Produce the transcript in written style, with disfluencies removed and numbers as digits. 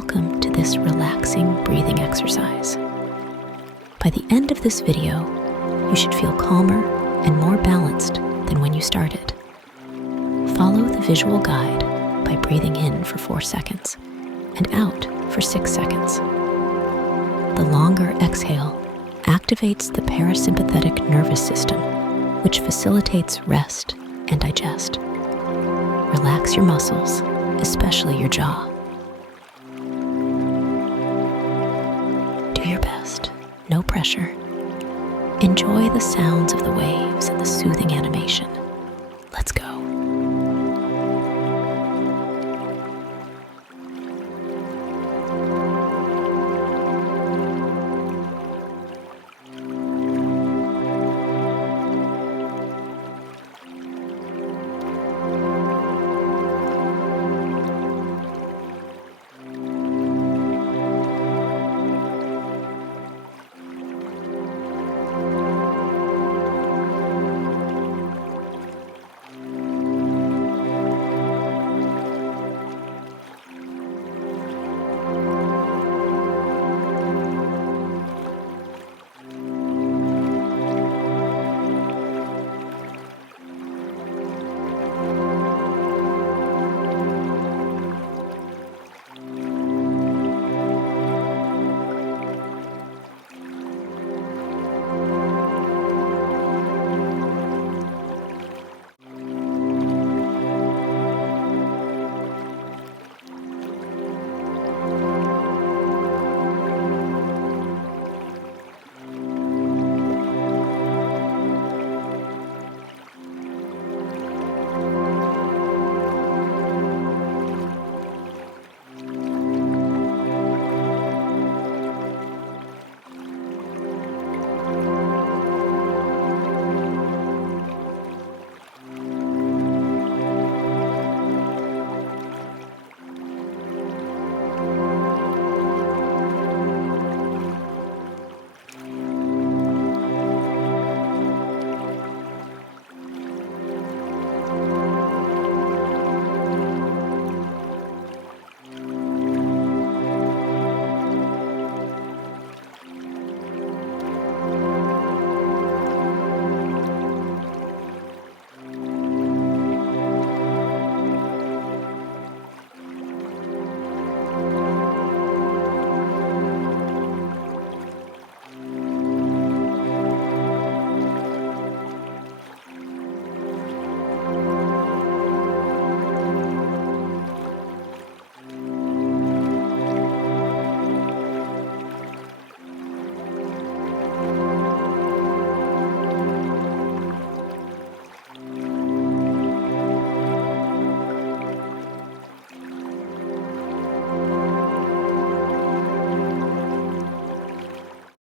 Welcome to this relaxing breathing exercise. By the end of this video, you should feel calmer and more balanced than when you started. Follow the visual guide by breathing in for 4 seconds and out for 6 seconds. The longer exhale activates the parasympathetic nervous system, which facilitates rest and digest. Relax your muscles, especially your jaw. Do your best, no pressure. Enjoy the sounds of the waves and the soothing animation.